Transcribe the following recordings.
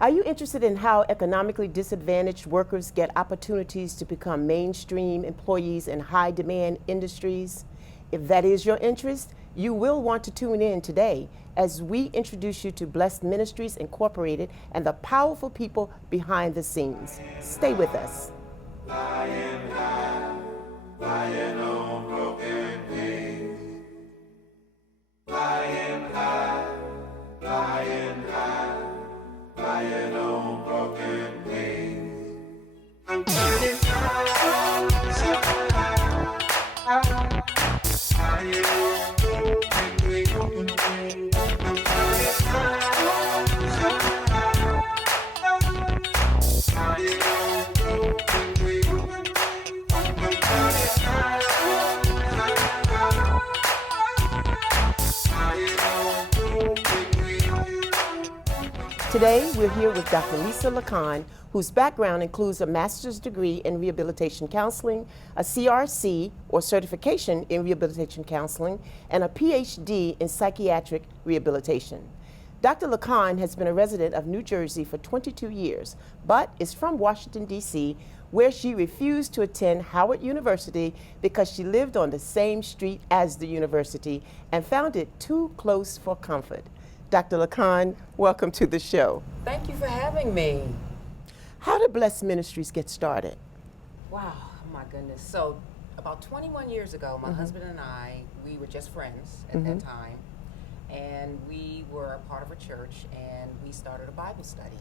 Are you interested in how economically disadvantaged workers get opportunities to become mainstream employees in high-demand industries? If that is your interest, you will want to tune in today as we introduce you to Blessed Ministries Incorporated and the powerful people behind the scenes. Stay with us. Flying high, flying on broken wings. Flying high, flying high, flying on broken wings. I'm flying high, flying on broken wings. I'm flying high, flying on broken wings. I'm flying high, flying on broken wings. Today, we're here with Dr. LaCon, whose background includes a master's degree in Rehabilitation Counseling, a CRC, or Certification in Rehabilitation Counseling, and a PhD in Psychiatric Rehabilitation. Dr. LaCon has been a resident of New Jersey for 22 years, but is from Washington, D.C., where she refused to attend Howard University because she lived on the same street as the university and found it too close for comfort. Dr. LaCon, welcome to the show. Thank you for having me. How did Blessed Ministries get started? Wow, my goodness. So about 21 years ago, my husband and I, we were just friends at that time, and we were a part of a church, and we started a Bible study.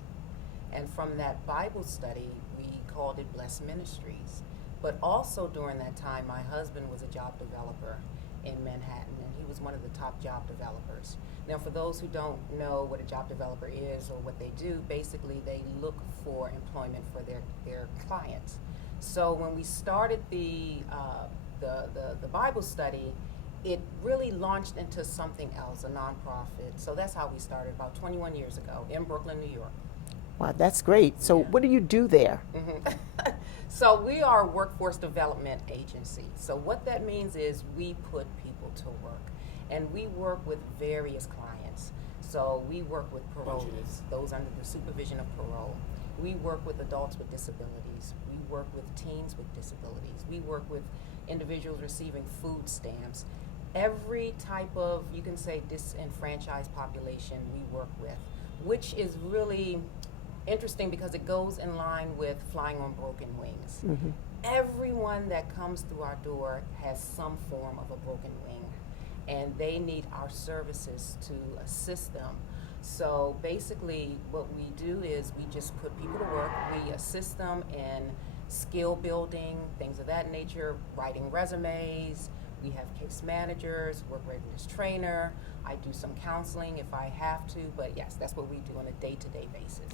And from that Bible study, we called it Blessed Ministries. But also during that time, my husband was a job developer in Manhattan, and he was one of the top job developers. Now, for those who don't know what a job developer is or what they do, basically they look for employment for their clients. So when we started the Bible study, it really launched into something else, a nonprofit. So that's how we started about 21 years ago in Brooklyn, New York. Wow, that's great. So what do you do there? So we are a workforce development agency. So what that means is we put people to work. And we work with various clients. So we work with parolees, those under the supervision of parole. We work with adults with disabilities. We work with teens with disabilities. We work with individuals receiving food stamps. Every type of, you can say, disenfranchised population we work with, which is really interesting because it goes in line with flying on broken wings. Everyone that comes through our door has some form of a broken wing, and they need our services to assist them. So basically what we do is we just put people to work. We assist them in skill building, things of that nature, writing resumes. We have case managers, work readiness trainer. I do some counseling if I have to, but yes, that's what we do on a day-to-day basis.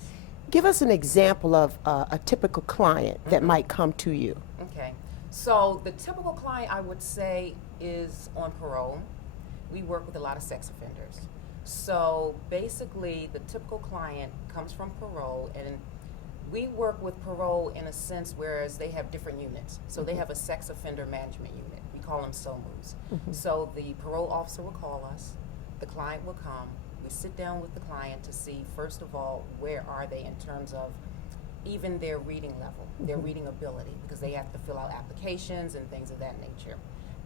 Give us an example of a typical client that might come to you. Okay, so the typical client, I would say, is on parole. We work with a lot of sex offenders. So basically, the typical client comes from parole, and we work with parole in a sense, whereas they have different units. So they have a sex offender management unit. We call them SOMUs. So the parole officer will call us, the client will come, we sit down with the client to see, first of all, where are they in terms of even their reading level, their reading ability, because they have to fill out applications and things of that nature.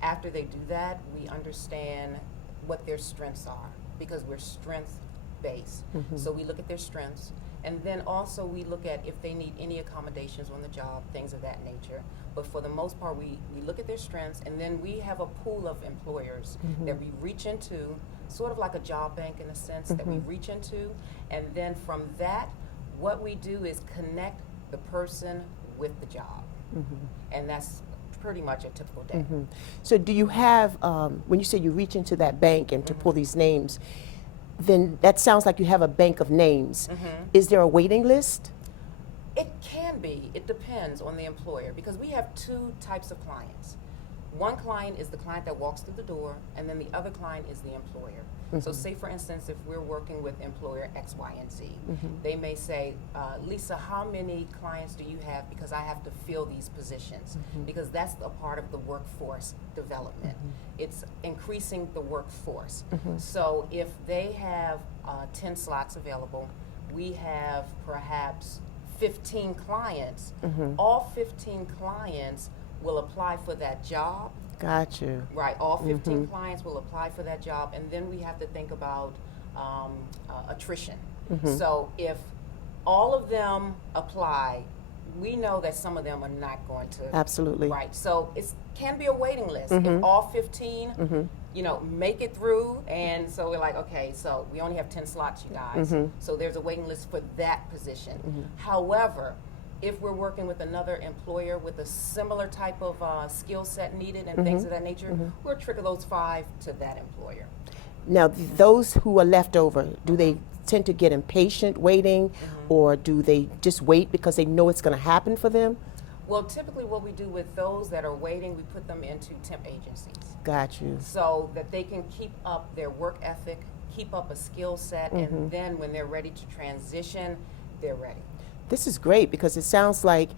After they do that, we understand what their strengths are, because we're strength-based. So we look at their strengths, and then also we look at if they need any accommodations on the job, things of that nature. But for the most part, we look at their strengths, and then we have a pool of employers that we reach into, sort of like a job bank in a sense, that we reach into. And then from that, what we do is connect the person with the job. And that's pretty much a typical day. So do you have, when you say you reach into that bank and to pull these names, then that sounds like you have a bank of names. Is there a waiting list? It can be. It depends on the employer, because we have two types of clients. One client is the client that walks through the door, and then the other client is the employer. So say, for instance, if we're working with employer X, Y, and Z, they may say, Lisa, how many clients do you have? Because I have to fill these positions, because that's a part of the workforce development. It's increasing the workforce. So if they have 10 slots available, we have perhaps 15 clients, Mm-hmm. all 15 clients will apply for that job. Got you. Right, all 15 clients will apply for that job, and then we have to think about attrition. So if all of them apply, we know that some of them are not going to. Absolutely. Right, so it can be a waiting list. If all 15, you know, make it through, and so we're like, okay, so we only have 10 slots, you guys. So there's a waiting list for that position. However, if we're working with another employer with a similar type of skill set needed and things of that nature, we'll trigger those 5 to that employer. Now, those who are left over, do they tend to get impatient waiting, or do they just wait because they know it's going to happen for them? Well, typically what we do with those that are waiting, we put them into temp agencies Got you. so that they can keep up their work ethic, keep up a skill set, and then when they're ready to transition, they're ready. This is great because it sounds like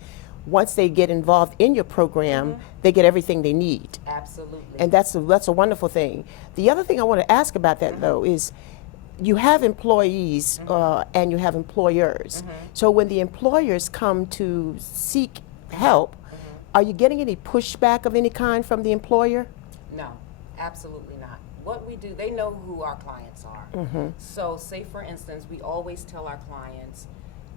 once they get involved in your program, they get everything they need. Absolutely. And that's a wonderful thing. The other thing I want to ask about that, though, is you have employees and you have employers. So when the employers come to seek help, are you getting any pushback of any kind from the employer? No, absolutely not. What we do, they know who our clients are. So say for instance, we always tell our clients,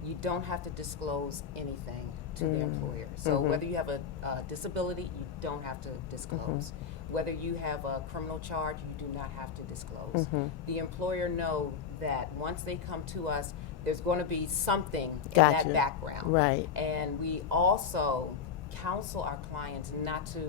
you don't have to disclose anything to the employer. So whether you have a disability, you don't have to disclose. Whether you have a criminal charge, you do not have to disclose. The employer know that once they come to us, there's going to be something in Gotcha. that background. Right. And we also counsel our clients not to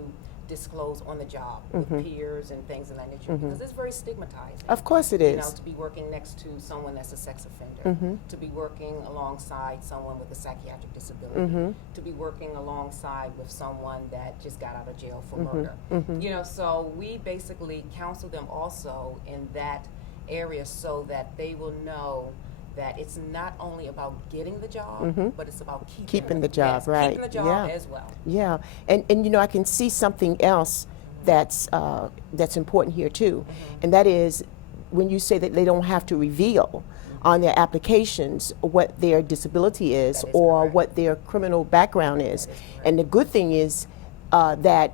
disclose on the job with peers and things of that nature because it's very stigmatizing. Of course it You know, is. to be working next to someone that's a sex offender, to be working alongside someone with a psychiatric disability, to be working alongside with someone that just got out of jail for murder. You know, so we basically counsel them also in that area so that they will know that it's not only about getting the job, but it's about keeping the job, yes, right. keeping the job Yeah. as well. Yeah, and you know, I can see something else that's important here too, and that is when you say that they don't have to reveal on their applications what their disability is That is or correct. what their criminal background is. That is correct. And the good thing is that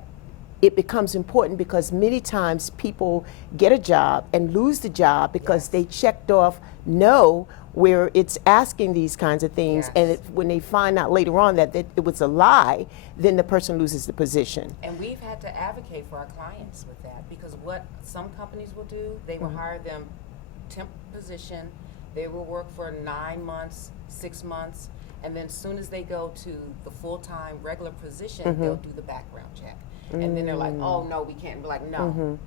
it becomes important because many times people get a job and lose the job because Yes. they checked off no where it's asking these kinds of things, and Yes. when they find out later on that it was a lie, then the person loses the position. And we've had to advocate for our clients with that because what some companies will do, they will hire them temp position, they will work for 9 months, 6 months, and then as soon as they go to the full-time regular position, they'll do the background check. And then they're like, oh no, we can't. Be like, no.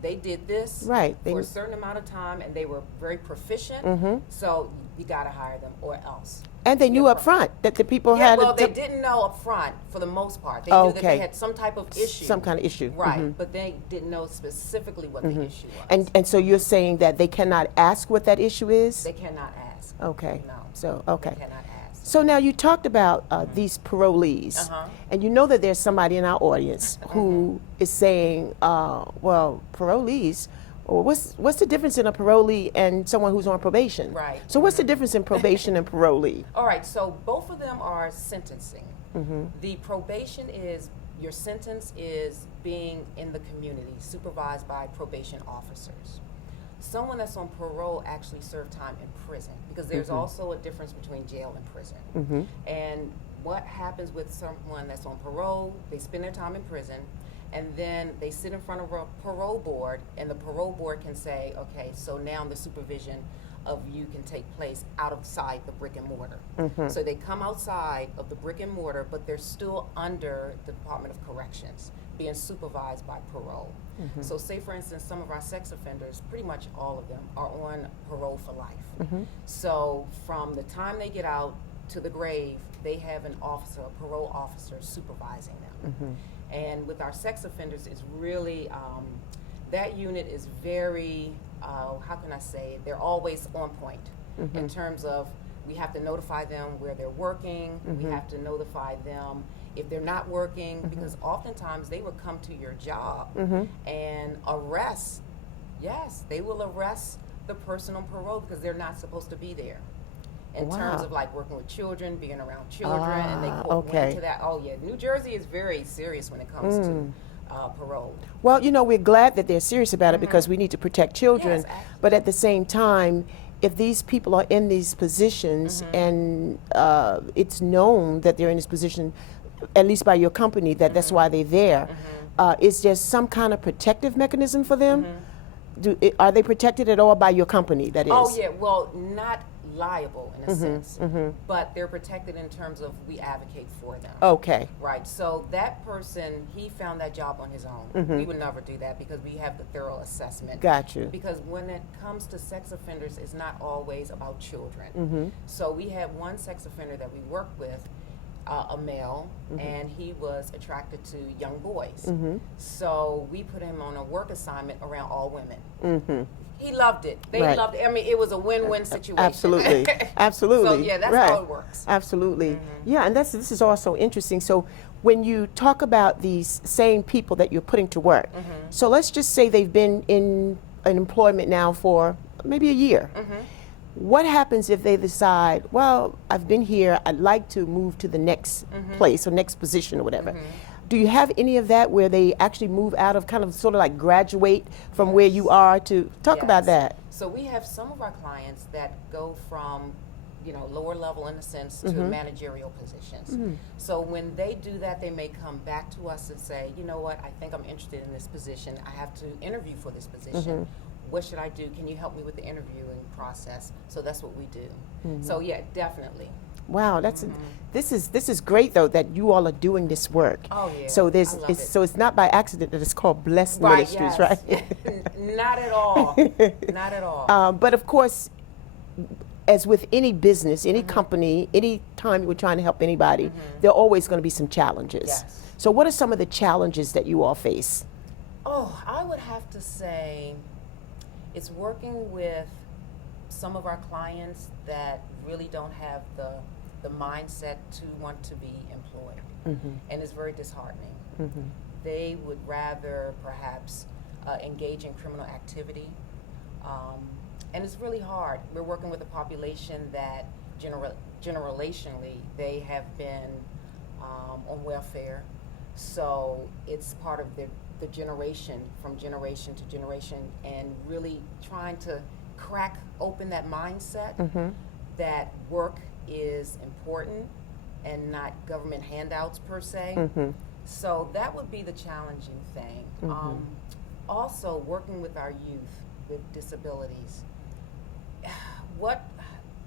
They did this Right. for a certain amount of time and they were very proficient, so you gotta hire them or else. And they knew Yeah, up front that the people Yeah, had well, a they didn't know up front for the most part. They knew that Okay. they had some type of issue. some kind of issue. Right, but they didn't know specifically what the issue was. And so you're saying that they cannot ask what that issue is? They cannot ask. Okay. No. So, okay. They cannot ask. So now you talked about these parolees, Uh-huh. and you know that there's somebody in our audience who is saying, well, parolees, or what's the difference in a parolee and someone who's on probation? Right. So what's the difference in probation and parolee? All right, so both of them are sentencing. The probation is, your sentence is being in the community, supervised by probation officers. Someone that's on parole actually served time in prison because there's also a difference between jail and prison. And what happens with someone that's on parole, they spend their time in prison and then they sit in front of a parole board and the parole board can say, okay, so now the supervision of you can take place outside the brick and mortar. So they come outside of the brick and mortar, but they're still under the Department of Corrections, being supervised by parole. So say for instance, some of our sex offenders, pretty much all of them, are on parole for life. So from the time they get out to the grave, they have an officer, a parole officer supervising them. And with our sex offenders, it's really, that unit is very, how can I say, they're always on point in terms of we have to notify them where they're working, we have to notify them if they're not working, because oftentimes they will come to your job and arrest, yes, they will arrest the person on parole because they're not supposed to be there. in terms Wow. of like working with children, being around children, and they went okay. into that. Oh yeah, New Jersey is very serious when it comes to parole. Well, we're glad that they're serious about it because we need to protect children. Yes, absolutely. But at the same time, if these people are in these positions and it's known that they're in this position, at least by your company, that that's why they're there, is there some kind of protective mechanism for them? Are they protected at all by your company, that is? Oh yeah, well, not liable in a sense, but they're protected in terms of we advocate for them. Okay. Right, so that person, he found that job on his own. We would never do that because we have the thorough assessment. Got you. Because when it comes to sex offenders, it's not always about children. So we had one sex offender that we worked with, a male, and he was attracted to young boys. So we put him on a work assignment around all women. He loved it. They Right. loved it. I mean, it was a win-win situation. Absolutely. Absolutely. So yeah, that's right. how it works. Absolutely. Yeah, and this is also interesting. So when you talk about these same people that you're putting to work, so let's just say they've been in an employment now for maybe a year. What happens if they decide, well, I've been here, I'd like to move to the next place or next position or whatever? Do you have any of that where they actually move out of kind of sort of like graduate from where you are to talk about Yes. that? So we have some of our clients that go from, lower level in a sense to managerial positions. So when they do that, they may come back to us and say, you know what, I think I'm interested in this position. I have to interview for this position. What should I do? Can you help me with the interviewing process? So that's what we do. So yeah, definitely. Wow, this is great though that you all are doing this work. Oh yeah. So I love it. so it's not by accident that it's called Blessed Ministries, yes. right? Not at all. Not at all. But of course, as with any business, any company, any time you're trying to help anybody, there are always going to be some challenges. Yes. So what are some of the challenges that you all face? Oh, I would have to say it's working with some of our clients that really don't have the mindset to want to be employed. And it's very disheartening. They would rather perhaps engage in criminal activity. And it's really hard. We're working with a population that generationally they have been on welfare. So it's part of the generation, from generation to generation, and really trying to crack open that mindset that work is important and not government handouts per se. So that would be the challenging thing. Also, working with our youth with disabilities. What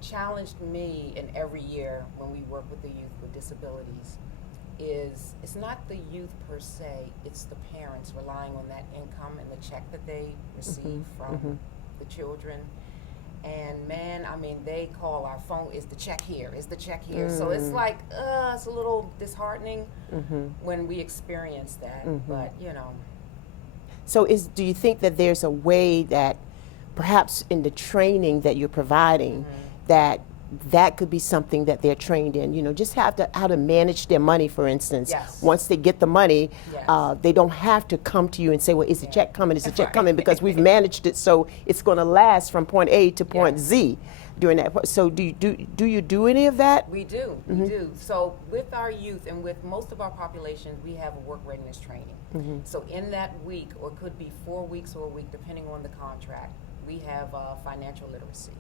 challenged me in every year when we work with the youth with disabilities is it's not the youth per se, it's the parents relying on that income and the check that they receive from the children. And man, I mean, they call our phone, is the check here, is the check here? So it's like, it's a little disheartening when we experience that, but So do you think that there's a way that perhaps in the training that you're providing that could be something that they're trained in, just how to manage their money, for instance. Yes. Once they get the money, Yes. they don't have to come to you and say, well, is the check coming, is the check coming, because we've managed it so it's going to last from point A to point Z during that. So do you do any of that? We do, we do. So with our youth and with most of our population, we have a work readiness training. So in that week, or could be 4 weeks or a week, depending on the contract, we have financial literacy.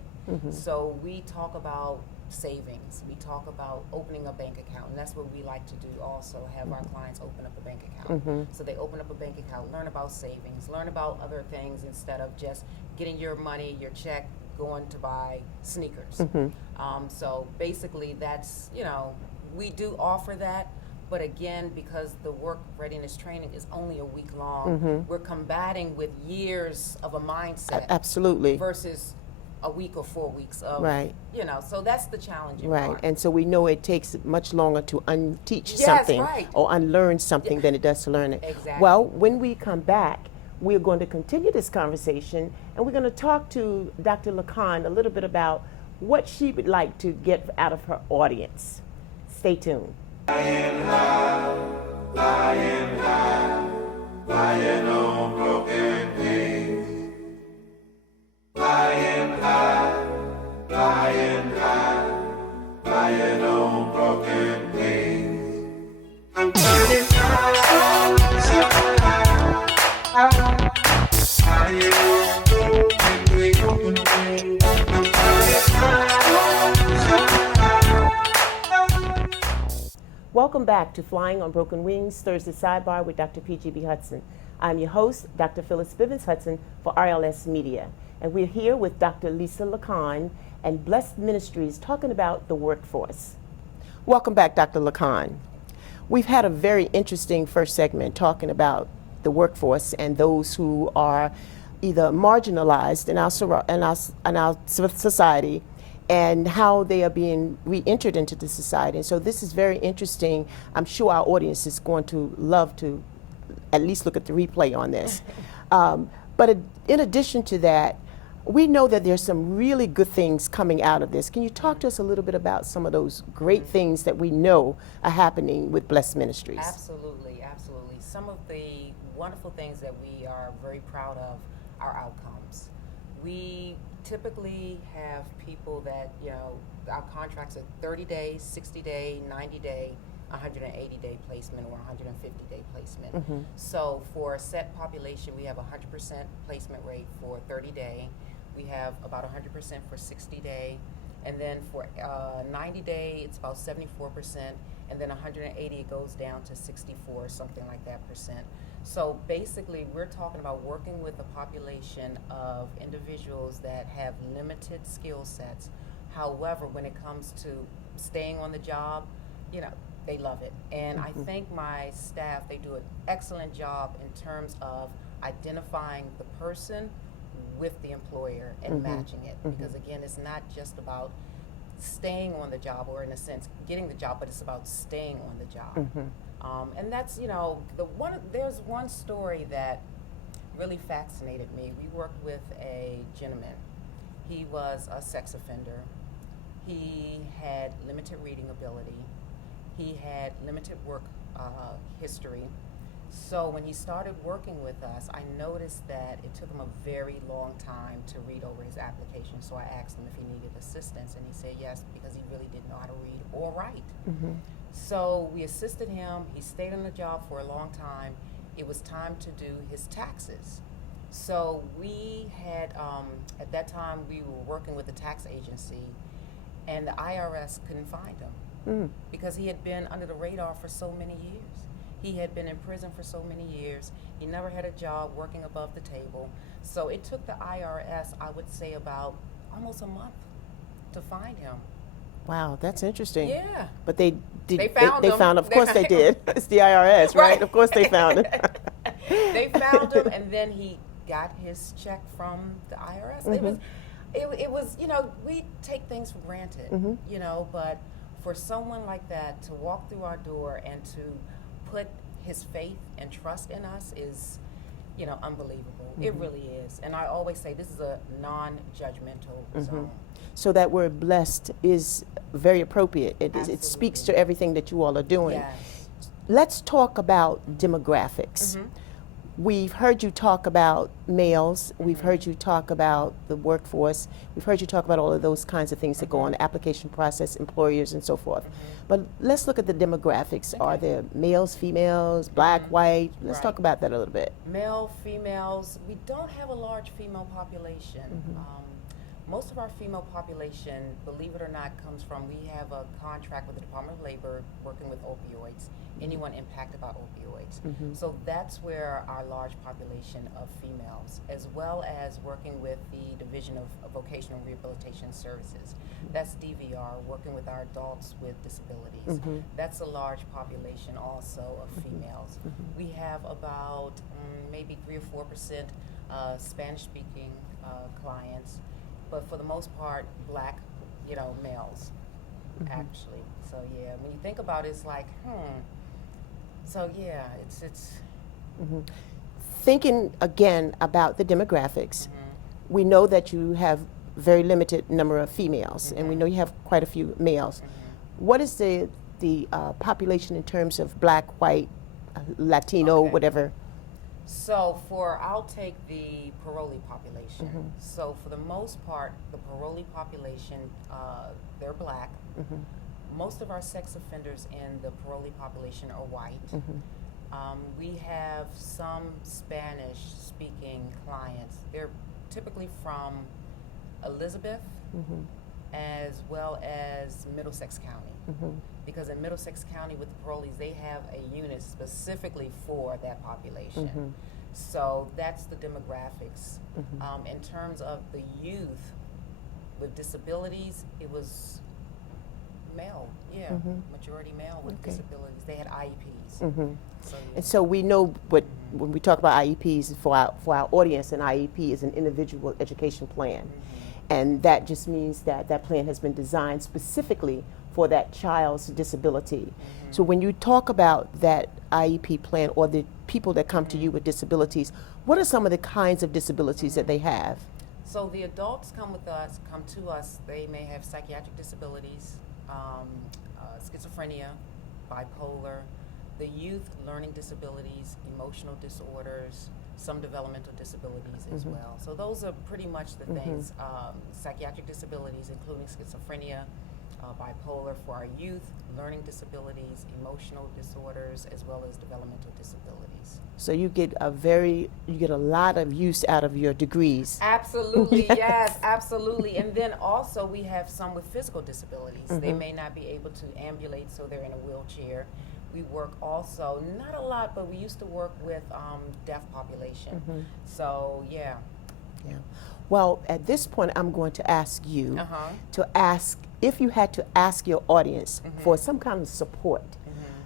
So we talk about savings, we talk about opening a bank account, and that's what we like to do also, have our clients open up a bank account. So they open up a bank account, learn about savings, learn about other things instead of just getting your money, your check, going to buy sneakers. So basically that's, we do offer that, but again, because the work readiness training is only a week long, we're combating with years of a mindset. Absolutely. Versus a week or 4 weeks of, so that's the challenging Right, part. and so we know it takes much longer to unteach Yes, something right. or unlearn something than it does to learn it. Exactly. Well, when we come back, we're going to continue this conversation, and we're going to talk to Dr. LaCon a little bit about what she would like to get out of her audience. Stay tuned. Flying on broken wings. Flying high, Welcome back to Flying on Broken Wings, Thursday Sidebar with Dr. PGB Hudson. I'm your host, Dr. Phyllis Bivens Hudson for RLS Media. And we're here with Dr. Lisa LaCon and Blessed Ministries talking about the workforce. Welcome back, Dr. LaCon. We've had a very interesting first segment talking about the workforce and those who are either marginalized in our society and how they are being re-entered into the society. And so this is very interesting. I'm sure our audience is going to love to at least look at the replay on this. But in addition to that, we know that there's some really good things coming out of this. Can you talk to us a little bit about some of those great things that we know are happening with Blessed Ministries? Absolutely, absolutely. Some of the wonderful things that we are very proud of are outcomes. We typically have people that, our contracts are 30 days, 60 day, 90 day, 180 day placement or 150 day placement. So for a set population, we have 100% placement rate for 30 day. We have about 100% for 60 day. And then for 90 day, it's about 74%. And then 180, it goes down to 64, something like that percent. So basically, we're talking about working with a population of individuals that have limited skill sets. However, when it comes to staying on the job, they love it. And I think my staff, they do an excellent job in terms of identifying the person with the employer and matching it. Because again, it's not just about staying on the job or in a sense getting the job, but it's about staying on the job. And that's, there's one story that really fascinated me. We worked with a gentleman. He was a sex offender. He had limited reading ability. He had limited work history. So when he started working with us, I noticed that it took him a very long time to read over his application. So I asked him if he needed assistance, and he said yes, because he really didn't know how to read or write. So we assisted him. He stayed on the job for a long time. It was time to do his taxes. So we had, at that time, we were working with the tax agency, and the IRS couldn't find him because he had been under the radar for so many years. He had been in prison for so many years. He never had a job working above the table. So it took the IRS, I would say, about almost a month to find him. Wow, that's interesting. Yeah. But they did. They found him. They found him. Of course they did. It's the IRS, right? Right. Of course they found him. They found him, and then he got his check from the IRS. It was, we take things for granted, but for someone like that to walk through our door and to put his faith and trust in us is, unbelievable. It really is. And I always say this is a non-judgmental zone. So that word blessed is very appropriate. It speaks to everything that you all are doing. Yes. Let's talk about demographics. We've heard you talk about males. We've heard you talk about the workforce. We've heard you talk about all of those kinds of things that go on, the application process, employers, and so forth. But let's look at the demographics. Okay. Are there males, females, black, white? Let's talk about that a little bit. Male, females. We don't have a large female population. Most of our female population, believe it or not, comes from, we have a contract with the Department of Labor working with opioids, anyone impacted by opioids. So that's where our large population of females, as well as working with the Division of Vocational Rehabilitation Services. That's DVR, working with our adults with disabilities. That's a large population also of females. We have about maybe 3 or 4% Spanish-speaking clients. But for the most part, black, males, actually. So yeah, when you think about it, it's like, So yeah, it's. Thinking again about the demographics, we know that you have very limited number of females, and we know you have quite a few males. What is the population in terms of black, white, Latino, whatever? So I'll take the parolee population. So for the most part, the parolee population, they're black. Most of our sex offenders in the parolee population are white. We have some Spanish-speaking clients. They're typically from Elizabeth, as well as Middlesex County. because in Middlesex County with the parolees, they have a unit specifically for that population. So that's the demographics. In terms of the youth with disabilities, it was male, majority male with disabilities. They had IEPs. So, yeah. And so we know what, when we talk about IEPs, for our audience, an IEP is an individual education plan. And that just means that that plan has been designed specifically for that child's disability. So when you talk about that IEP plan or the people that come to you with disabilities, what are some of the kinds of disabilities that they have? So the adults come to us, they may have psychiatric disabilities, schizophrenia, bipolar, the youth learning disabilities, emotional disorders, some developmental disabilities as well. So those are pretty much the things, psychiatric disabilities including schizophrenia, bipolar for our youth, learning disabilities, emotional disorders, as well as developmental disabilities. So you get a lot of use out of your degrees. Absolutely, yes, absolutely. And then also we have some with physical disabilities. They may not be able to ambulate, so they're in a wheelchair. We work also, not a lot, but we used to work with deaf population. So, yeah. Well, at this point, I'm going to ask you to ask, if you had to ask your audience for some kind of support,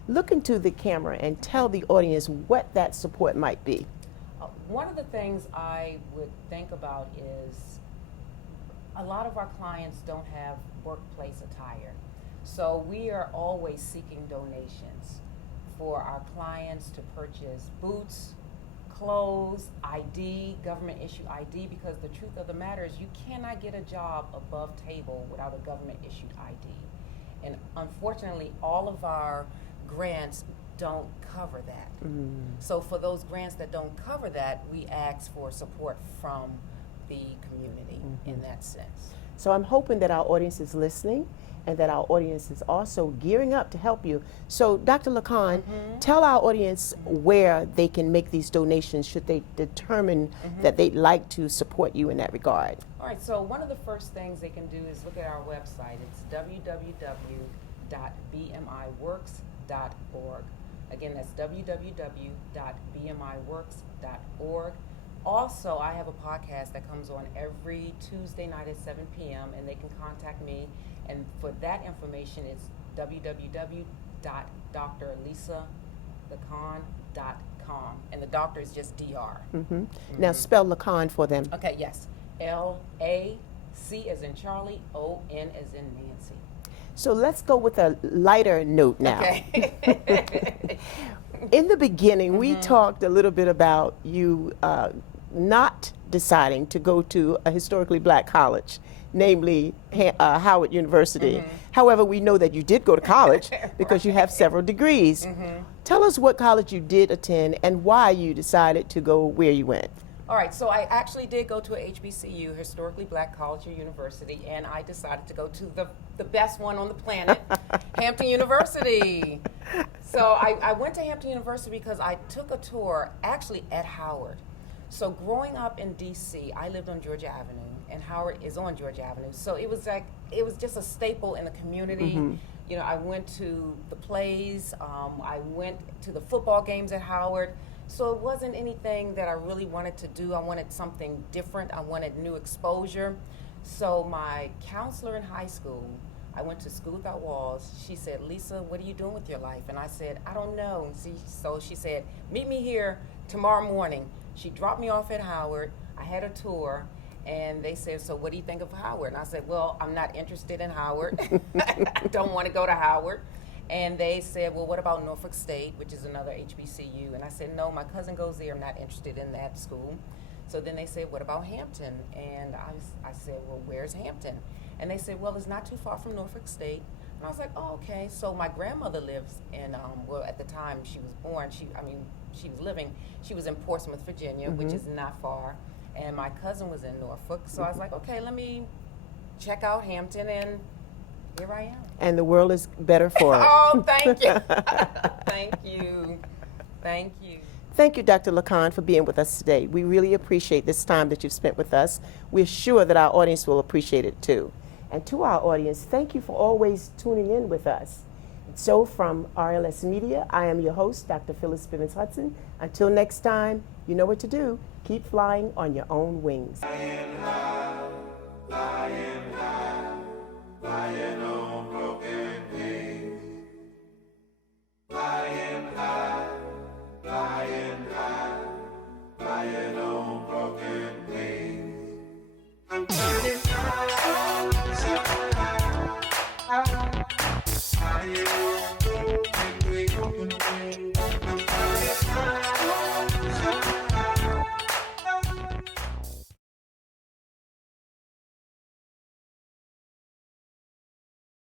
look into the camera and tell the audience what that support might be. One of the things I would think about is a lot of our clients don't have workplace attire. So we are always seeking donations for our clients to purchase boots, clothes, ID, government issued ID, because the truth of the matter is you cannot get a job above table without a government issued ID. And unfortunately, all of our grants don't cover that. So for those grants that don't cover that, we ask for support from the community in that sense. So I'm hoping that our audience is listening and that our audience is also gearing up to help you. So Dr. LaCon, tell our audience where they can make these donations should they determine that they'd like to support you in that regard. All right, so one of the first things they can do is look at our website. It's www.bmiworks.org. Again, that's www.bmiworks.org. Also, I have a podcast that comes on every Tuesday night at 7 p.m. and they can contact me. And for that information, it's www.drlisalacon.com. And the doctor is just DR. Now spell LaCon for them. Okay, yes. L-A-C as in Charlie, O-N as in Nancy. So let's go with a lighter note now. Okay. In the beginning, we talked a little bit about you not deciding to go to a historically black college, namely Howard University. However, we know that you did go to college because you have several degrees. Tell us what college you did attend and why you decided to go where you went. All right, so I actually did go to a HBCU, historically black college or university, and I decided to go to the best one on the planet, Hampton University. So I went to Hampton University because I took a tour actually at Howard. So growing up in DC, I lived on Georgia Avenue, and Howard is on Georgia Avenue. So it was just a staple in the community. You know, I went to the plays, I went to the football games at Howard. So it wasn't anything that I really wanted to do. I wanted something different. I wanted new exposure. So my counselor in high school, I went to School Without Walls. She said, "Lisa, what are you doing with your life?" And I said, "I don't know." So she said, "Meet me here tomorrow morning." She dropped me off at Howard. I had a tour, and they said, "So what do you think of Howard?" And I said, "Well, I'm not interested in Howard. I don't want to go to Howard." And they said, "Well, what about Norfolk State, which is another HBCU?" And I said, "No, my cousin goes there. I'm not interested in that school." So then they said, "What about Hampton?" And I said, "Well, where's Hampton?" And they said, "Well, it's not too far from Norfolk State." And I was like, "Oh, okay." So my grandmother lives in, well, at the time she was born, she was in Portsmouth, Virginia, which is not far. And my cousin was in Norfolk. So I was like, okay, let me check out Hampton, and here I am. And the world is better for it. Oh, thank you. Thank you. Thank you. Thank you, Dr. LaCon, for being with us today. We really appreciate this time that you've spent with us. We're sure that our audience will appreciate it too. And to our audience, thank you for always tuning in with us. So from RLS Media, I am your host, Dr. Phyllis Bivens Hudson. Until next time, you know what to do. Keep flying on your own wings. flying high, flying high, flying